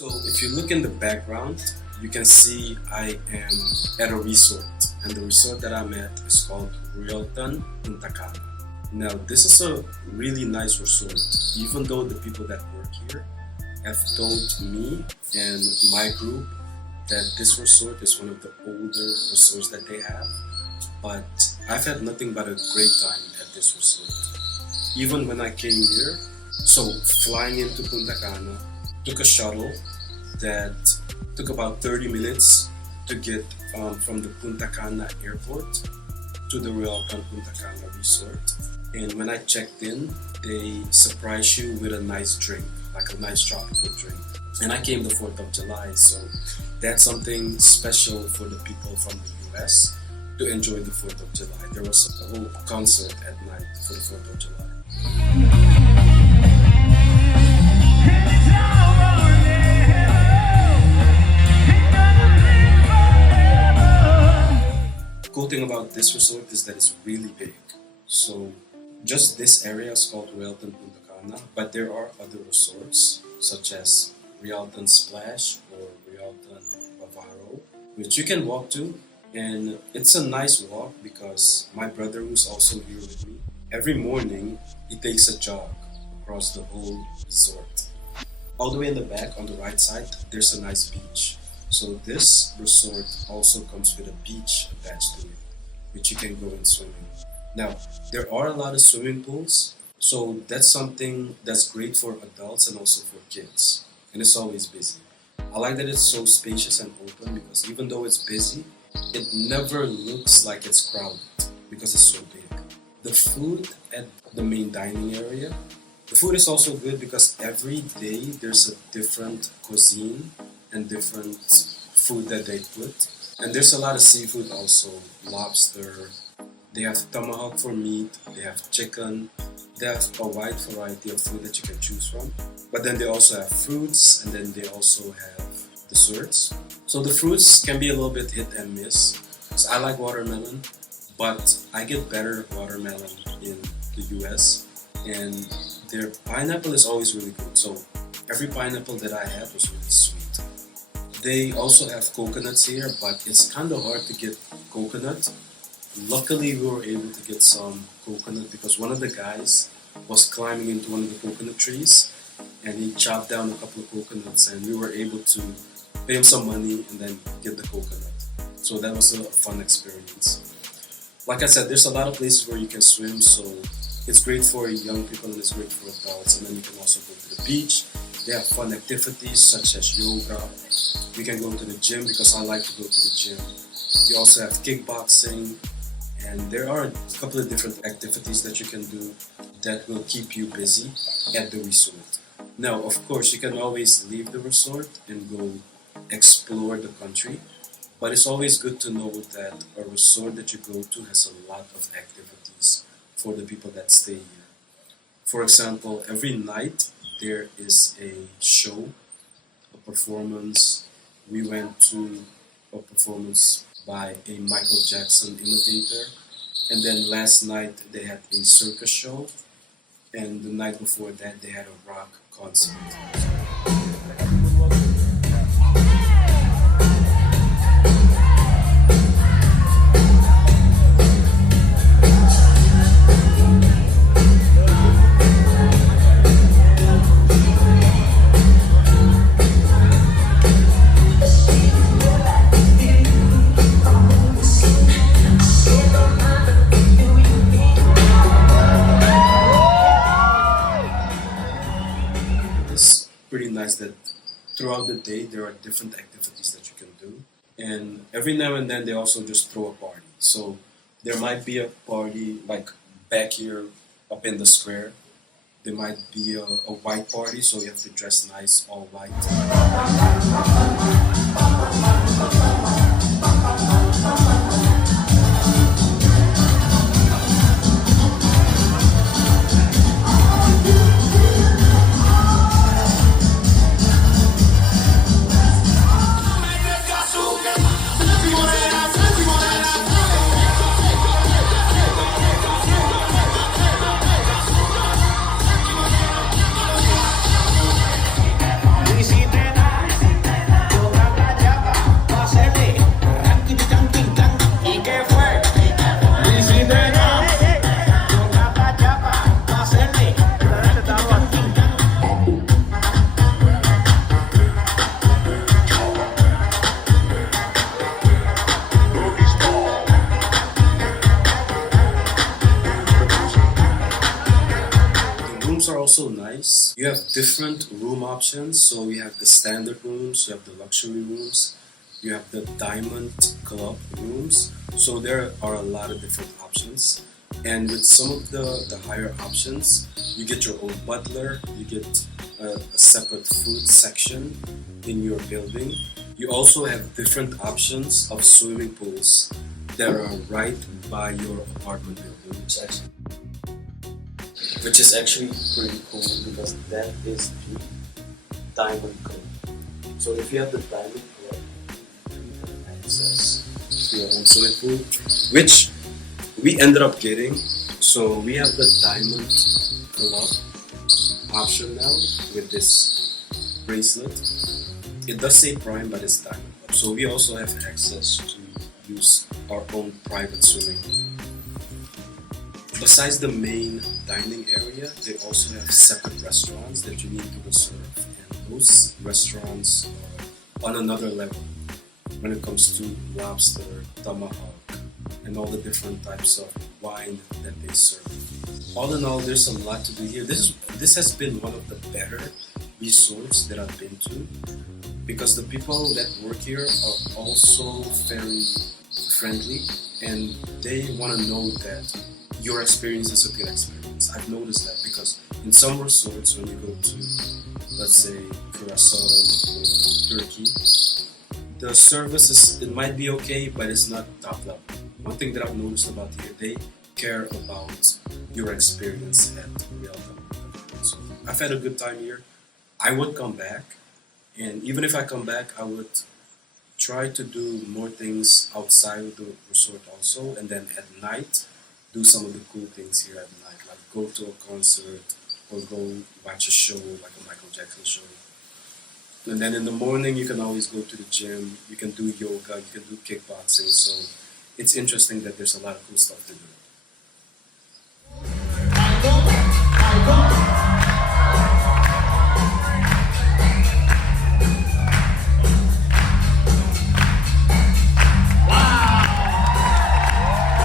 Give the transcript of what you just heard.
So if you look in the background, you can see I am at a resort, and the resort that I'm at is called Royalton Punta Cana. Now this is a really nice resort, even though the people that work here have told me and my group that this resort is one of the older resorts that they have, but I've had nothing but a great time at this resort. Even when I came here, so flying into Punta Cana, took a shuttle that took about 30 minutes to get from the Punta Cana airport to the Royalton Punta Cana resort. And when I checked in, they surprise you with a nice drink, like a nice tropical drink. And I came the 4th of July, so that's something special for the people from the US to enjoy the 4th of July. There was a whole concert at night for the 4th of July. Cool thing about this resort is that it's really big. So just this area is called Royalton Punta Cana, but there are other resorts such as Royalton Splash or Royalton Bavaro, which you can walk to, and it's a nice walk because my brother, who's also here with me, every morning he takes a jog across the whole resort. All the way in the back on the right side, there's a nice beach. So this resort also comes with a beach attached to it, which you can go and swim in. Now, there are a lot of swimming pools, so that's something that's great for adults and also for kids. And it's always busy. I like that it's so spacious and open because even though it's busy, it never looks like it's crowded because it's so big. The food at the main dining area, the food is also good because every day there's a different cuisine and different food that they put. And there's a lot of seafood also, lobster, they have tomahawk for meat, they have chicken, they have a wide variety of food that you can choose from. But then they also have fruits, and then they also have desserts. So the fruits can be a little bit hit and miss. So I like watermelon, but I get better watermelon in the US, and their pineapple is always really good. So every pineapple that I had was really sweet. They also have coconuts here, but it's kind of hard to get coconut. Luckily, we were able to get some coconut because one of the guys was climbing into one of the coconut trees and he chopped down a couple of coconuts, and we were able to pay him some money and then get the coconut. So that was a fun experience. Like I said, there's a lot of places where you can swim, so it's great for young people and it's great for adults. And then you can also go to the beach. They have fun activities such as yoga. We can go to the gym because I like to go to the gym. You also have kickboxing, and there are a couple of different activities that you can do that will keep you busy at the resort. Now, of course, you can always leave the resort and go explore the country, but it's always good to know that a resort that you go to has a lot of activities for the people that stay here. For example, every night there is a show, a performance. We went to a performance by a Michael Jackson imitator, and then last night they had a circus show, and the night before that they had a rock concert. Pretty nice that throughout the day there are different activities that you can do, and every now and then they also just throw a party. So there might be a party like back here up in the square. There might be a white party, so you have to dress nice, all white. You have different room options. So you have the standard rooms, you have the luxury rooms, you have the diamond club rooms. So there are a lot of different options. And with some of the higher options, you get your own butler, you get a separate food section in your building. You also have different options of swimming pools that are right by your apartment building, which is actually pretty cool because that is the diamond club. So if you have the diamond club, you have access to your own swimming pool, which we ended up getting. So we have the diamond club option now with this bracelet. It does say Prime, but it's diamond club. So we also have access to use our own private swimming pool. Besides the main dining area, they also have separate restaurants that you need to reserve, and those restaurants are on another level when it comes to lobster, tomahawk, and all the different types of wine that they serve. All in all, there's a lot to do here. This has been one of the better resorts that I've been to because the people that work here are also very friendly and they want to know that your experience is a good experience. I've noticed that because in some resorts, when you go to, let's say, Curacao or Turkey, the service it might be okay, but it's not top level. One thing that I've noticed about here, they care about your experience at Royalton. So I've had a good time here. I would come back, and even if I come back, I would try to do more things outside of the resort also, and then at night do some of the cool things here at night, like go to a concert or go watch a show like a Michael Jackson show. And then in the morning, you can always go to the gym, you can do yoga, you can do kickboxing. So it's interesting that there's a lot of cool stuff to do.